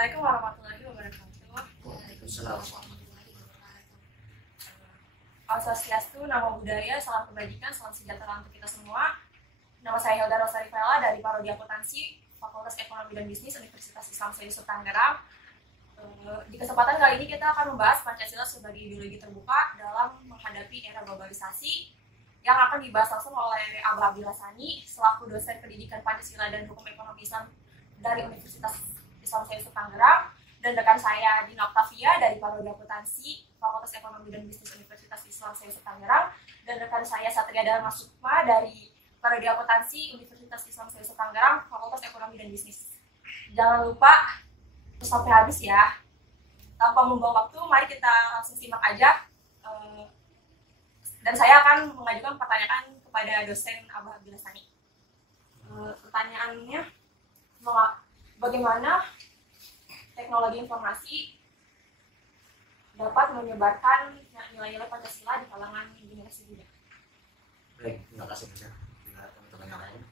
Assalamualaikum warahmatullahi wabarakatuh. Waalaikumsalam warahmatullahi wabarakatuh. Om Swastiastu, Namo Buddhaya, salam kebajikan, salam sejahtera untuk kita semua. Nama saya Hilda Rosari Vela dari Prodi Akuntansi, Fakultas Ekonomi dan Bisnis Universitas Islam Yusuf Tangerang. Di kesempatan kali ini kita akan membahas Pancasila sebagai ideologi terbuka dalam menghadapi era globalisasi yang akan dibahas langsung oleh Abah Abdillah Sani selaku dosen pendidikan Pancasila dan Hukum Ekonomi Islam dari Universitas Islam Yusuf Tangerang, dan rekan saya Dina Octavia dari Prodi Akuntansi Fakultas Ekonomi dan Bisnis Universitas Islam Yusuf Tangerang, dan rekan saya Satria Dharma Sukma dari Prodi Akuntansi Universitas Islam Yusuf Tangerang Fakultas Ekonomi dan Bisnis. Jangan lupa sampai habis ya. Tanpa membuang waktu, mari kita langsung simak aja. Dan saya akan mengajukan pertanyaan kepada dosen Abah Abdillah Sani. Pertanyaannya, bagaimana teknologi informasi dapat menyebarkan nilai-nilai Pancasila di kalangan generasi muda? Baik, terima kasih banyak teman-teman yang lain.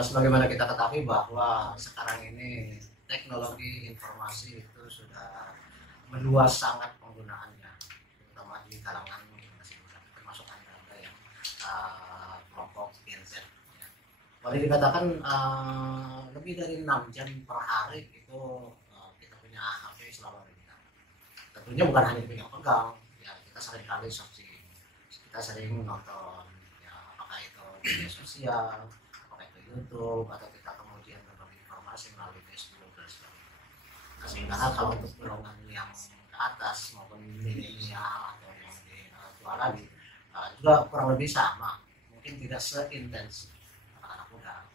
Sebagaimana kita ketahui bahwa sekarang ini teknologi informasi itu sudah meluas sangat penggunaannya, terutama di kalangan generasi muda, termasuk anda yang kelompok Gen Z. Ya. Boleh dikatakan lebih dari 6 jam per hari itu kita punya HP selama ini. Tentunya bukan hanya pegang-pegang, ya kita sering kali searching, kita sering nonton, ya apakah itu media sosial, apakah itu YouTube, atau kita kemudian berbagi informasi melalui Facebook dan sebagainya. Nah, sementara kalau untuk golongan yang ke atas maupun milenial atau yang di tua lagi juga kurang lebih sama, mungkin tidak seintensif anak-anak muda.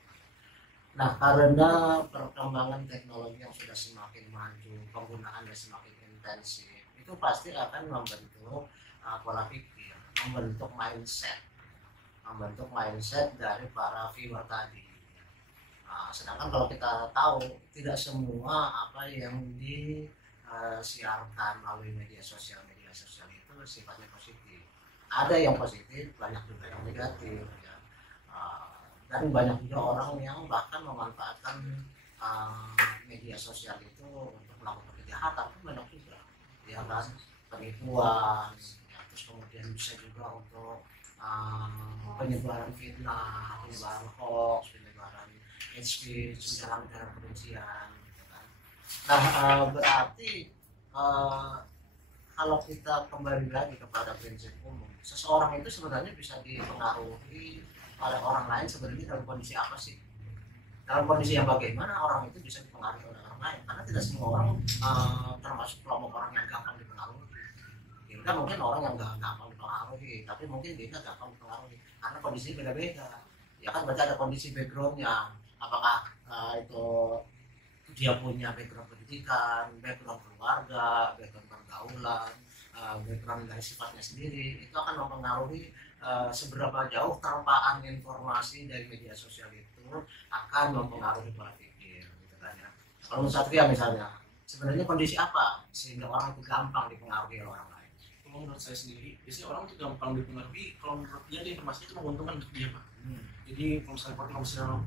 Nah, karena perkembangan teknologi yang sudah semakin maju, penggunaannya semakin intensif, itu pasti akan membentuk pola pikir, membentuk mindset dari para viewer tadi. Sedangkan kalau kita tahu, tidak semua apa yang disiarkan melalui media sosial itu sifatnya positif. Ada yang positif, banyak juga yang negatif. Ya. Dan banyak juga orang yang bahkan memanfaatkan media sosial itu untuk melakukan kejahatan, itu banyak juga, ya kan, penipuan, ya, terus kemudian bisa juga untuk penyebaran fitnah, penyebaran hoax, penyebaran hate speech, ujaran-ujaran kebencian, gitu kan. Nah, berarti kalau kita kembali lagi kepada prinsip umum, seseorang itu sebenarnya bisa dipengaruhi oleh orang lain sebenarnya dalam kondisi apa sih? Dalam kondisi yang bagaimana orang itu bisa dipengaruhi oleh orang lain? Karena tidak semua orang termasuk kelompok orang yang gampang dipengaruhi. Ya mungkin orang yang gampang dipengaruhi, tapi mungkin dia gampang dipengaruhi karena kondisinya beda-beda. Ya kan berarti ada kondisi backgroundnya. Apakah itu dia punya background pendidikan, background keluarga, background pergaulan, background dari sifatnya sendiri, itu akan mempengaruhi seberapa jauh terpaan informasi dari media sosial itu akan mempengaruhi pola pikir, gitu kan ya. Kalau menurut Satria misalnya, sebenarnya kondisi apa sehingga orang itu gampang dipengaruhi oleh orang lain? Kalau menurut saya sendiri, biasanya orang itu gampang dipengaruhi kalau menurut dia informasi itu menguntungkan untuk dia, Pak. Jadi kalau misalnya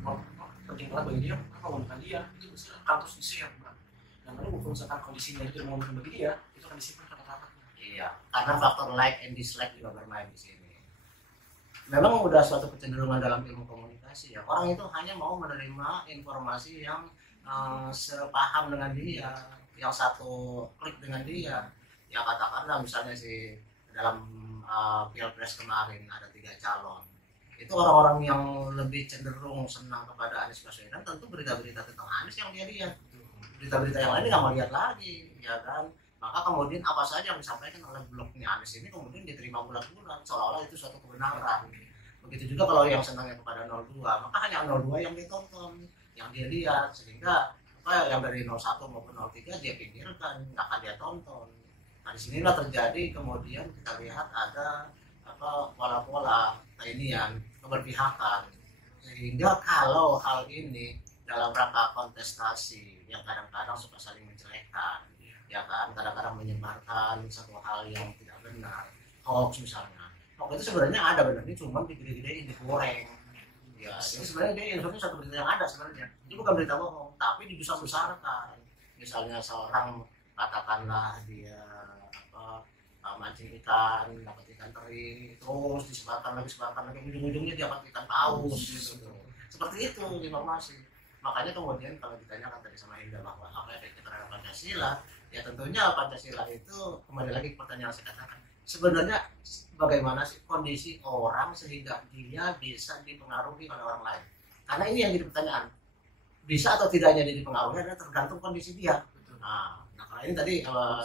penting banget bagi dia, apa menguntungkan dia, itu misalnya akan terus di-share, Pak. Dan kalau misalkan kondisinya itu menguntungkan bagi dia, itu akan disimpan kata-kata. Iya, karena faktor like and dislike juga bermain di sini. Memang udah suatu kecenderungan dalam ilmu komunikasi ya, orang itu hanya mau menerima informasi yang sepaham dengan dia, yang satu klik dengan dia. Ya katakanlah misalnya sih dalam pilpres kemarin ada 3 calon, itu orang-orang yang lebih cenderung senang kepada Anies Baswedan tentu berita-berita tentang Anies yang dia lihat, berita-berita yang lain nggak mau lihat lagi, ya kan. Maka kemudian apa saja yang disampaikan oleh blognya Anies ini kemudian diterima bulat-bulat seolah-olah itu suatu kebenaran. Begitu juga kalau yang senangnya kepada 02, maka hanya 02 yang ditonton, yang dia lihat, sehingga yang dari 01 maupun 03 dia pinggirkan, nggak akan dia tonton. Nah disinilah terjadi kemudian kita lihat ada pola-pola keinian, keberpihakan, sehingga kalau hal ini dalam rangka kontestasi yang kadang-kadang suka saling menjelekkan, ya kan, kadang-kadang menyebarkan satu hal yang tidak benar, hoax misalnya. Hoax itu sebenarnya ada benernya, cuma digede-gedein, digoreng. Ya, jadi sebenarnya dia infonya satu berita yang ada sebenarnya. Ini bukan berita bohong, tapi dibesar-besarkan. misalnya seorang katakanlah dia mancing ikan, dapat ikan teri, terus disebarkan lagi, ujung-ujungnya dapat ikan paus gitu. Seperti itu informasi. Makanya kemudian kalau ditanyakan tadi sama Hilda bahwa apa efeknya terhadap Pancasila, ya tentunya Pancasila itu kembali lagi ke pertanyaan yang saya katakan. Sebenarnya bagaimana sih kondisi orang sehingga dia bisa dipengaruhi oleh orang lain? Karena ini yang jadi pertanyaan. Bisa atau tidaknya dia dipengaruhi adalah tergantung kondisi dia. Nah kalau ini tadi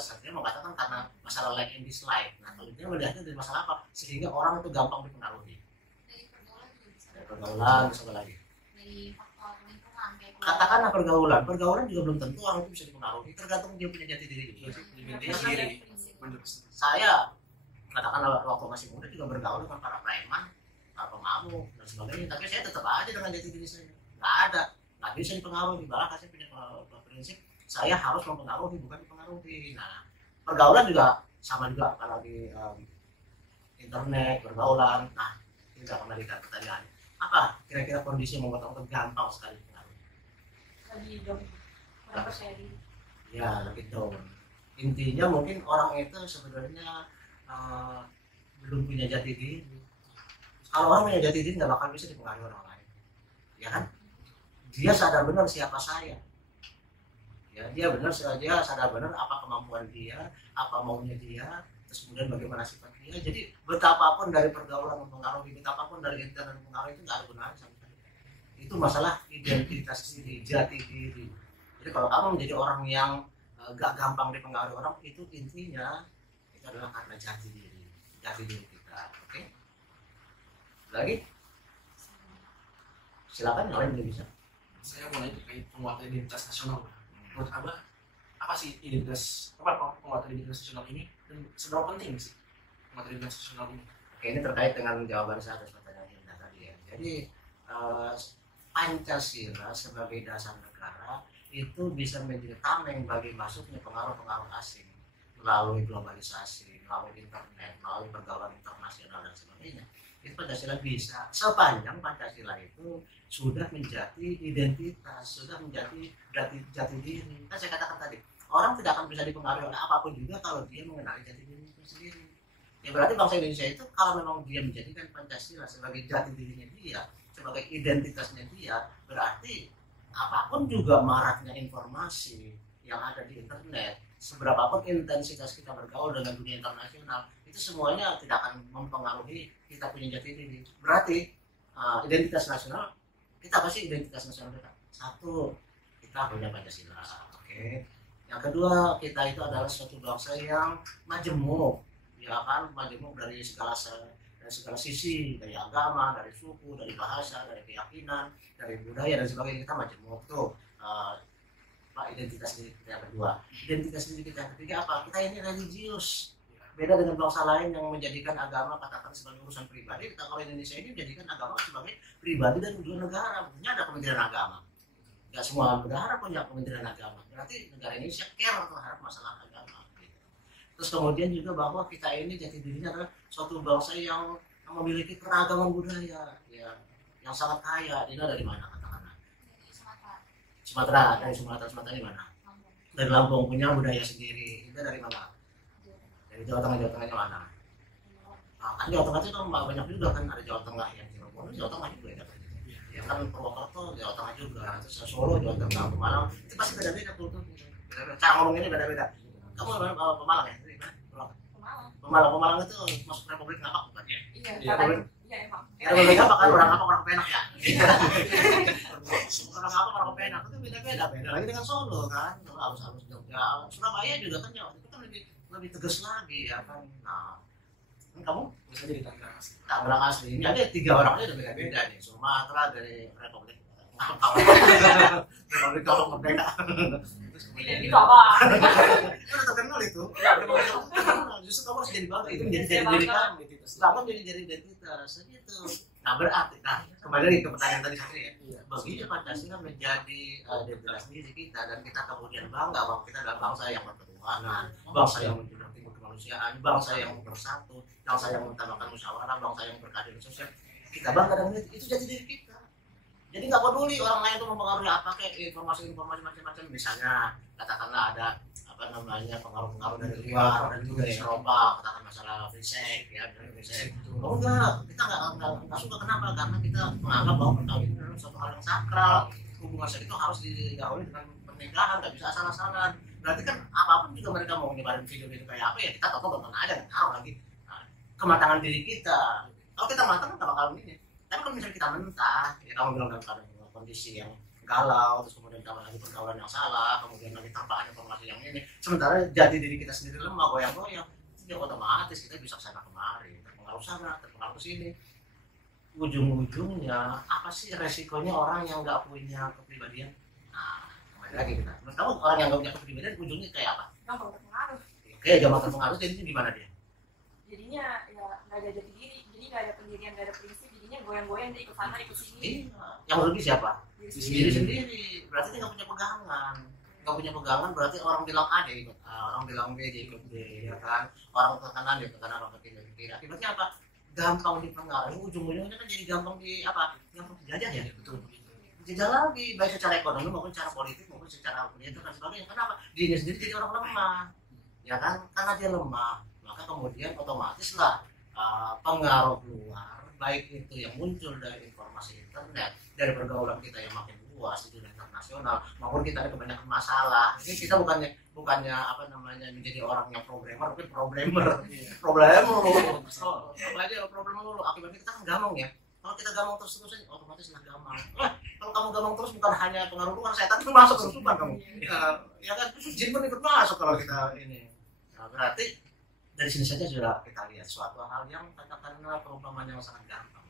saya mengatakan karena masalah like and dislike. Nah kalau dia melihatnya dari masalah apa sehingga orang itu gampang dipengaruhi? Dari pergaulan juga bisa. Dari pergaulan, misalnya lagi. Dari faktor lingkungan kayak Katakanlah pergaulan juga belum tentu orang itu bisa dipengaruhi. Tergantung dia punya jati diri juga. Saya katakanlah waktu masih muda juga bergaul dengan para preman, para pemabuk dan sebagainya. Tapi saya tetap aja dengan jati diri saya. Nggak bisa dipengaruhi. Bahkan saya punya prinsip saya harus mempengaruhi bukan dipengaruhi. Nah pergaulan juga sama juga kalau di internet pergaulan. Nah tidak kembali ke pertanyaan apa kira-kira kondisi yang membuat orang gampang sekali dipengaruhi? Lagi dong, kurang percaya diri. Ya lebih down. Intinya mungkin orang itu sebenarnya belum punya jati diri. Kalau orang punya jati diri nggak bakal bisa dipengaruhi orang lain, ya kan? Dia sadar benar siapa saya. Ya, dia sadar benar apa kemampuan dia, apa maunya dia, terus kemudian bagaimana sifat dia. Jadi betapapun dari pergaulan mempengaruhi, betapapun dari internet mempengaruhi itu nggak ada gunanya sama sekali. Itu masalah identitas diri, jati diri. Jadi kalau kamu menjadi orang yang gak gampang dipengaruhi orang, itu intinya itu adalah karena jati diri kita. Oke? Lagi? Silakan yang lain bisa. Saya mau nanya terkait penguatan identitas nasional. Menurut Abah, apa sih penguatan identitas nasional ini dan seberapa penting sih penguatan identitas nasional ini? Oke, ini terkait dengan jawaban saya atas pertanyaan Hilda tadi ya. Jadi Pancasila sebagai dasar negara itu bisa menjadi tameng bagi masuknya pengaruh-pengaruh asing melalui globalisasi, melalui internet, melalui pergaulan internasional dan sebagainya. Itu Pancasila bisa sepanjang Pancasila itu sudah menjadi identitas, sudah menjadi jati diri. Kan saya katakan tadi, orang tidak akan bisa dipengaruhi oleh apapun juga kalau dia mengenali jati diri itu sendiri. Ya berarti bangsa Indonesia itu kalau memang dia menjadikan Pancasila sebagai jati dirinya dia, sebagai identitasnya dia, berarti apapun juga maraknya informasi yang ada di internet, seberapapun intensitas kita bergaul dengan dunia internasional, itu semuanya tidak akan mempengaruhi kita punya jati diri. Berarti identitas nasional, kita pasti identitas nasional kita. Satu, kita punya Pancasila. Oke. Yang kedua, kita itu adalah suatu bangsa yang majemuk, ya kan, majemuk dari segala sisi, dari agama, dari suku, dari bahasa, dari keyakinan, dari budaya dan sebagainya. Kita majemuk tuh. Identitas diri kita yang kedua. Identitas diri kita yang ketiga apa? Kita ini religius. Beda dengan bangsa lain yang menjadikan agama katakan sebagai urusan pribadi. Kita kalau Indonesia ini menjadikan agama sebagai pribadi dan juga negara. Maksudnya ada kementerian agama. Gak semua negara punya kementerian agama. Berarti negara Indonesia care terhadap masalah agama. Terus kemudian juga bahwa kita ini jati dirinya adalah suatu bangsa yang memiliki keragaman budaya, ya, yang sangat kaya. Ini dari mana katakanlah? Dari Sumatera di mana? Dari Lampung, punya budaya sendiri. Itu dari mana? Dari Jawa Tengahnya mana? Nah, kan Jawa Tengah itu kan banyak juga kan, ada Jawa Tengah yang Cirebon, Jawa Tengah juga ya. Ya kan Purwokerto, Jawa Tengah juga, terus Solo, Jawa Tengah, Pemalang, itu pasti beda-beda kulturnya. Cara ngomong ini beda-beda. Kamu Pemalang ya? Pemalang itu masuk Republik Ngapak bukan ya? Iya, emang. Republik Ngapak kan orang Penak ya? Orang Penak itu beda lagi dengan Solo kan, halus-halus Jogja, Surabaya juga kan Jawa itu kan lebih tegas lagi ya kan. Nah, kamu Bisa jadi Tangerang asli. Ini ada 3 orangnya udah beda-beda nih. Sumatera dari Republik Ngapak, Republik Ngapak Merdeka. Itu apa? Itu udah terkenal itu. Justru kamu harus jadi bangga. Itu menjadi diri kamu. Kamu jadi identitas. Gitu. Nah berarti, kembali lagi ke pertanyaan tadi saya ya. Begitu Pancasila menjadi identitas diri kita dan kita kemudian bangga bahwa kita adalah bangsa yang berketuhanan, bangsa yang menjunjung tinggi kemanusiaan, bangsa yang bersatu, bangsa yang mengutamakan musyawarah, bangsa yang berkeadilan sosial. Kita bangga dengan itu jati diri kita. Jadi nggak peduli orang lain itu mempengaruhi apa kayak informasi-informasi macam-macam, misalnya katakanlah ada apa namanya pengaruh-pengaruh dari luar dan juga di Eropa, katakan masalah free sex ya, free sex. Oh enggak, kita nggak suka, kenapa? Karena kita menganggap bahwa perkawinan adalah suatu hal yang sakral, hubungan seks itu harus didahului dengan pernikahan, nggak bisa asal-asalan. Berarti kan apapun juga mereka mau nyebarin video-video kayak apa ya kita tonton aja, dan tahu lagi kematangan diri kita. Kalau kita matang kan bakal ini. Tapi kalau misalnya kita mentah, ya kamu bilang dalam kondisi yang galau, terus kemudian kamu lagi pergaulan yang salah, kemudian lagi terpaan informasi yang ini, sementara jati diri kita sendiri lemah, goyang-goyang, ya otomatis kita bisa kesana kemari, terpengaruh sana, terpengaruh sini. Ujung-ujungnya apa sih resikonya orang yang nggak punya kepribadian? Nah, kembali lagi kita. Menurut kamu orang yang nggak punya kepribadian ujungnya kayak apa? Gampang terpengaruh. Kayak gampang terpengaruh, jadinya gimana dia? Jadinya ya nggak ada jati diri, jadi nggak ada pendirian, nggak ada prinsip, jadinya goyang-goyang dia ikut sana ikut sini. Iya. Yang rugi siapa? Diri sendiri. Berarti dia nggak punya pegangan. Nggak punya pegangan berarti orang bilang A dia ikut A, orang bilang B dia ikut B, ya kan? Orang ke kanan dia ke kanan, orang ke kiri. Akibatnya apa? Gampang dipengaruhi, ujung-ujungnya kan jadi gampang di apa? Gampang dijajah ya. Betul. Dijajah lagi, baik secara ekonomi maupun secara politik maupun secara pendidikan dan sebagainya. Kenapa? Dirinya sendiri jadi orang lemah, ya kan? Karena dia lemah, maka kemudian otomatis lah pengaruh luar, baik itu yang muncul dari informasi internet, dari pergaulan kita yang makin luas itu internasional, maupun kita ada kebanyakan masalah. Ini kita bukannya apa namanya menjadi orang yang programmer, tapi problemmer lu. Akibatnya kita kan gamang ya. Kalau kita gamang terus-terusan, otomatis lah gamang. Kalau kamu gamang terus bukan hanya pengaruh luar, setan itu masuk kesusupan kamu. Ya kan, jin pun ikut masuk kalau kita ini. Nah, berarti dari sini saja sudah kita lihat suatu hal yang katakanlah perumpamaan yang sangat gampang.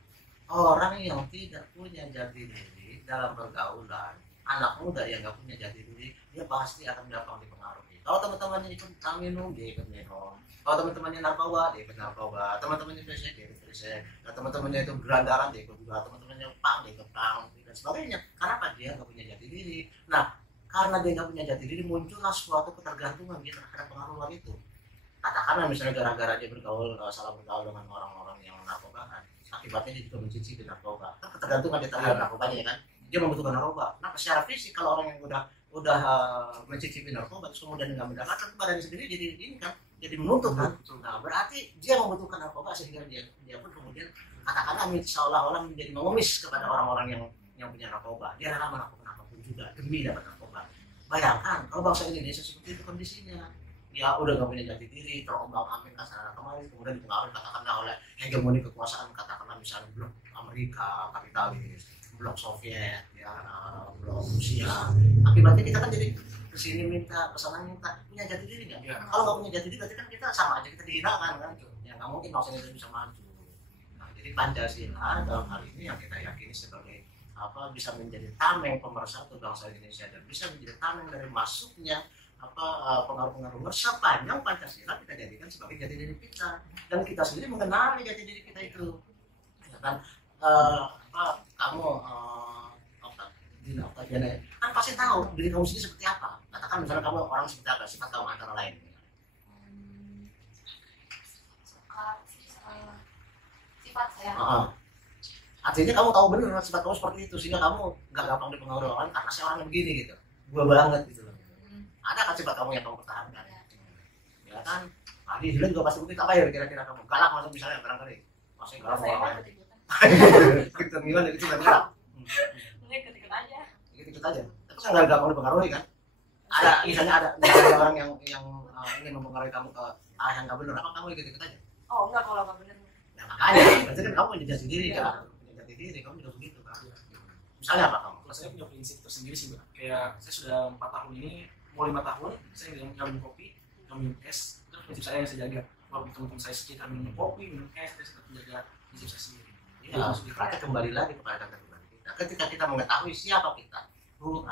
Orang yang tidak punya jati diri dalam pergaulan, anak muda yang nggak punya jati diri, dia pasti akan gampang dipengaruhi. Kalau teman-temannya ikut minum, dia ikut minum. Kalau teman-temannya narkoba, dia ikut narkoba. Teman-temannya free dia ikut free. Teman-temannya itu berandalan, dia ikut juga. Teman-temannya pang, dia ikut pang, dan sebagainya. Kenapa? Dia nggak punya jati diri. Nah, karena dia nggak punya jati diri, muncullah suatu ketergantungan dia terhadap pengaruh itu. Katakanlah misalnya gara-gara dia salah bergaul dengan orang-orang yang narkobaan, akibatnya dia juga mencicipi narkoba. Kan ketergantungan dia terhadap narkobanya ya kan, dia membutuhkan narkoba. Nah, secara fisik kalau orang yang udah mencicipi narkoba terus kemudian nggak mendapatkan, badannya sendiri jadi ini kan, jadi menuntut kan. Nah, berarti dia membutuhkan narkoba sehingga dia pun kemudian katakanlah seolah-olah menjadi mengemis kepada orang-orang yang punya narkoba. Dia rela melakukan apapun juga demi dapat narkoba. Bayangkan kalau bangsa Indonesia seperti itu kondisinya. Ya udah nggak punya jati diri, terombang-ambing kesana kemari, kemudian dipengaruhi katakanlah oleh hegemoni kekuasaan, katakanlah misalnya blok Amerika kapitalis, blok Soviet, ya blok Rusia. Akibatnya kita kan jadi kesini minta, kesana minta, punya jati diri nggak? Ya. Kalau nggak punya jati diri berarti kan kita sama aja, kita dihinakan kan? Ya nggak mungkin bangsa Indonesia bisa maju. Nah, jadi Pancasila dalam hal ini yang kita yakini sebagai apa bisa menjadi tameng pemersatu bangsa Indonesia dan bisa menjadi tameng dari masuknya pengaruh-pengaruh luar sepanjang Pancasila kita jadikan sebagai jati diri kita dan kita sendiri mengenali jati diri kita itu. Ya kan kamu Dina Oktaviana kan pasti tahu diri kamu sendiri seperti apa. Katakan misalnya kamu orang seperti apa, sifat kamu antara lain. Sifat saya. Artinya kamu tahu benar sifat kamu seperti itu sehingga kamu nggak gampang dipengaruhi orang karena saya orang yang begini gitu. Gua banget gitu. Ada kan sifat kamu yang kamu pertahankan? Ya kan? Tadi Dilan juga pasti begitu. Apa ya kira-kira kamu? Galak masuk misalnya barangkali. Masih galak mau apa? Kita gimana gitu kan galak? Ikut-ikut aja. Ikut-ikut aja. Tapi kan nggak gampang dipengaruhi kan? Ada misalnya ada orang yang ingin mempengaruhi kamu ke arah yang nggak benar. Apa kamu ikut-ikut aja? Oh enggak, kalau nggak benar. Ya makanya. Berarti kan kamu punya jati diri kan? Punya jati diri. Kamu juga begitu kan? Misalnya apa kamu? Kalau saya punya prinsip tersendiri sih, Mbak. Kayak saya sudah 4 tahun ini, mau 5 tahun saya nggak minum kopi, nggak minum es. Terus prinsip saya yang saya jaga. Walaupun teman-teman saya sekitar minum kopi, minum es, saya tetap menjaga prinsip saya sendiri. Ya, kita kembali lagi kepada kata kita. Ketika kita mengetahui siapa kita, who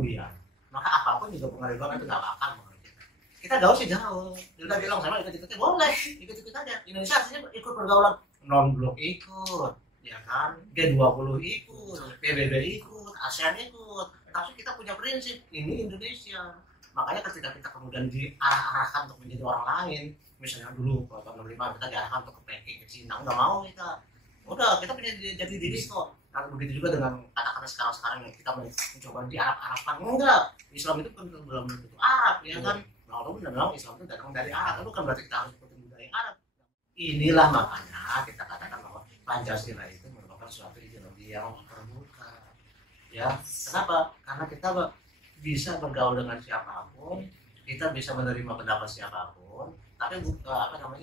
we are, maka apapun juga pengaruh banget itu nggak akan mengaruhi kita. Kita gaul sih jauh. Dia udah bilang sama ikut-ikutnya boleh, ikut-ikut aja. Indonesia artinya ikut pergaulan non-blok ikut, ya kan? G20 ikut, PBB ikut, ASEAN ikut. Tapi kita punya prinsip ini Indonesia. Makanya ketika kita kemudian diarah-arahkan untuk menjadi orang lain, misalnya dulu kalau tahun 65 kita diarahkan untuk ke Peking, ke Cina, nggak mau kita. udah kita punya jati diri kok. Nah, begitu juga dengan kata-kata sekarang yang kita mencoba di Arab-Arabkan. Enggak, Islam itu kan belum tentu Arab ya kan. Walaupun memang Islam itu datang dari Arab, itu bukan berarti kita harus ikutin budaya Arab. Inilah makanya kita katakan bahwa Pancasila itu merupakan suatu ideologi yang terbuka. Ya, kenapa? Karena kita bisa bergaul dengan siapapun, kita bisa menerima pendapat siapapun, tapi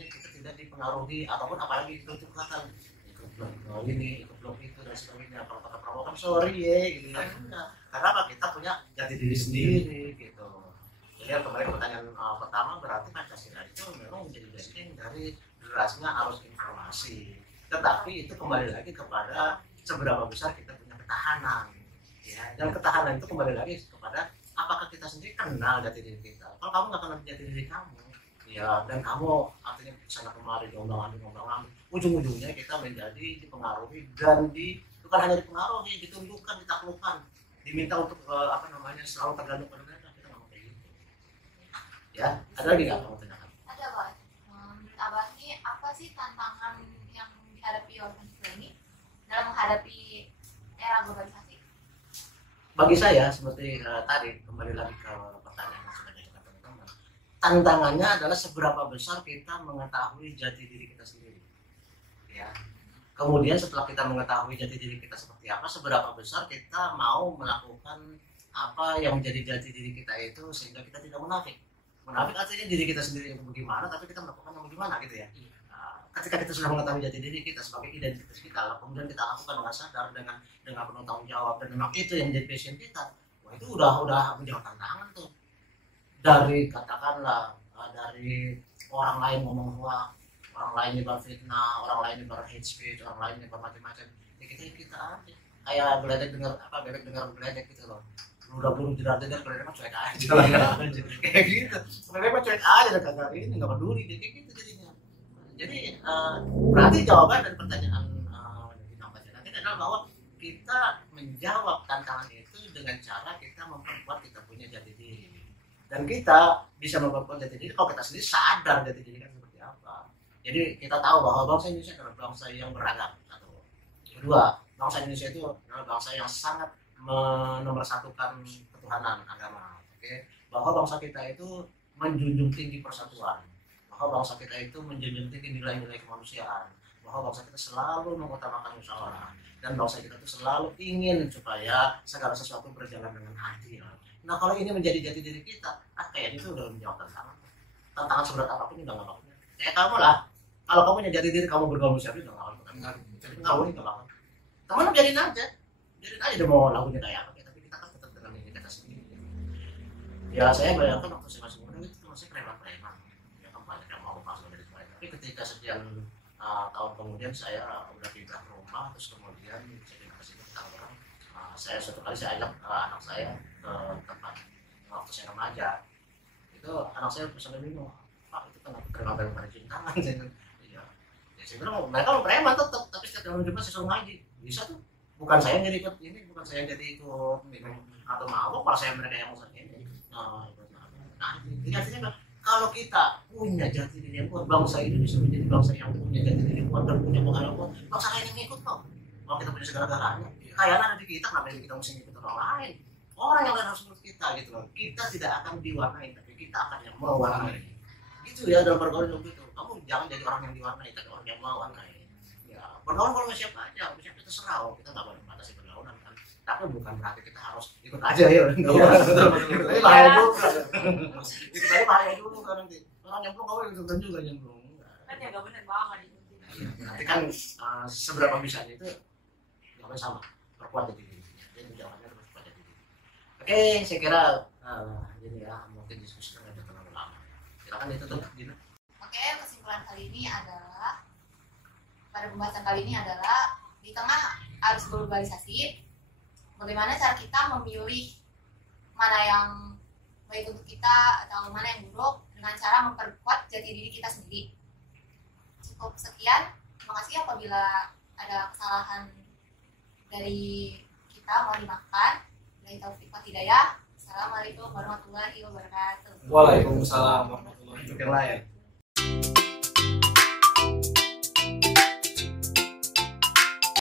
kita tidak dipengaruhi ataupun apalagi itu kata ikut blog ini, ikut blog itu dan sebagainya. Kalau kata Prabowo kan sorry ya, gitu ya. Karena apa? Kita punya jati diri sendiri, gitu. Jadi kembali ke pertanyaan pertama, berarti Pancasila itu memang menjadi basic dari derasnya arus informasi. Tetapi itu kembali lagi kepada seberapa besar kita punya ketahanan. Ya, dan ketahanan itu kembali lagi kepada apakah kita sendiri kenal jati diri kita. Kalau kamu nggak kenal jati diri kamu, ya, dan kamu artinya sana kemari gombang ambing, ujung-ujungnya kita menjadi dipengaruhi dan bukan hanya dipengaruhi, ditundukkan, ditaklukkan, diminta untuk selalu tergantung pada mereka. Kita nggak mau kayak gitu. Ya, ada lagi nggak kamu tanyakan? Ada, Pak. Menurut Abah ini apa sih tantangan yang dihadapi organisasi ini dalam menghadapi era globalisasi? Bagi saya seperti tadi, kembali lagi ke pertanyaan yang sudah diajukan teman-teman, tantangannya adalah seberapa besar kita mengetahui jati diri kita sendiri, ya. Kemudian setelah kita mengetahui jati diri kita seperti apa, seberapa besar kita mau melakukan apa yang menjadi jati diri kita itu sehingga kita tidak munafik. Munafik artinya diri kita sendiri yang bagaimana, tapi kita melakukan yang bagaimana, gitu ya. Ketika kita sudah mengetahui jati diri kita sebagai identitas kita, kemudian kita lakukan dengan sadar, dengan penuh tanggung jawab, dan memang itu yang menjadi passion kita, wah itu udah menjawab tantangan tuh. Dari katakanlah dari orang lain ngomong hoax, orang lain nyebar fitnah, orang lain nyebar hate speech, orang lain nyebar macam-macam, ya kita aja kayak bebek dengar geledek gitu loh. Udah belum jelas-jelas geledek mah cuek aja kayak gitu. Bebek mah cuek aja, dan kagak ini nggak peduli dia kayak gitu jadinya. Jadi berarti jawaban dari pertanyaan nanti adalah bahwa kita menjawab tantangan itu dengan cara kita memperkuat kita punya jati diri, dan kita bisa memperkuat jati diri kalau kita sendiri sadar jati diri kan seperti apa. Jadi kita tahu bahwa bangsa Indonesia adalah bangsa yang beragam. Satu. Kedua, bangsa Indonesia itu adalah bangsa yang sangat menomorsatukan ketuhanan agama. Oke, bahwa bangsa kita itu menjunjung tinggi persatuan, bahwa bangsa kita itu menjunjung tinggi nilai-nilai kemanusiaan, bahwa bangsa kita selalu mengutamakan musyawarah, dan bangsa kita itu selalu ingin supaya segala sesuatu berjalan dengan adil. Nah, kalau ini menjadi jati diri kita, kayaknya itu udah menjawab tantangan seberat apapun udah nggak apa-apa. Kayak kamu lah, kalau kamu punya jati diri, kamu bergaul siapa udah nggak apa-apa. Nggak apa-apa. Teman biarin aja dia mau lagunya kayak apa, tapi kita kan tetap dengan diri kita sendiri. Ya saya bayangkan waktu saya masih muda itu masih preman-preman. Tapi ketika sekian tahun kemudian saya udah pindah ke rumah, terus kemudian saya pindah ke sini ke Tangerang. Suatu kali saya ajak anak saya ke tempat waktu saya remaja. Itu anak saya sampai bingung, Pak itu kan preman-preman pada cium tangan. Iya. Ya saya bilang mereka mau preman tetap, tapi setiap kali jumpa saya suruh ngaji. Bisa tuh. Bukan saya yang jadi ikut ini, bukan saya yang jadi ikut minum atau mabok, malah saya mereka yang ngusir ini. Jadi artinya kalau kita punya jati diri yang kuat, bangsa ini bisa menjadi bangsa yang punya jati diri kuat dan punya pengaruh kuat. Bangsa lain yang ikut kok. Kalau kita punya segala-galanya, kayaknya ada di kita, kenapa kita mesti ikut orang lain? Orang yang lain harus ikut kita gitu loh. Kita tidak akan diwarnai, tapi kita akan yang mewarnai. Gitu ya dalam pergaulan begitu. Kamu jangan jadi orang yang diwarnai, tapi orang yang mewarnai. Ya, bergaul kalau siapa aja, siapa kita serau, kita nggak boleh membatasi pergaulan kan. Tapi bukan berarti kita harus ikut aja ya. Tapi bahaya juga. Itu tadi bahaya dulu kan nanti. Orang nyemplung kamu ikutan juga nyemplung. Kan ya nggak benar banget itu. Nanti kan seberapa bisanya itu nggak sama. Perkuat jati diri. Jadi jawabannya harus perkuat jati diri. Oke, saya kira ini ya mungkin diskusi kan ada terlalu lama. Silakan ditutup Dina. Oke, kesimpulan kali ini adalah pada pembahasan kali ini adalah di tengah arus globalisasi, bagaimana cara kita memilih mana yang baik untuk kita atau mana yang buruk dengan cara memperkuat jati diri kita sendiri. Cukup sekian, terima kasih apabila ada kesalahan dari kita mohon dimaafkan. Dari Taufik wa Hidayah. Assalamualaikum warahmatullahi wabarakatuh. Waalaikumsalam warahmatullahi wabarakatuh. Yang lain.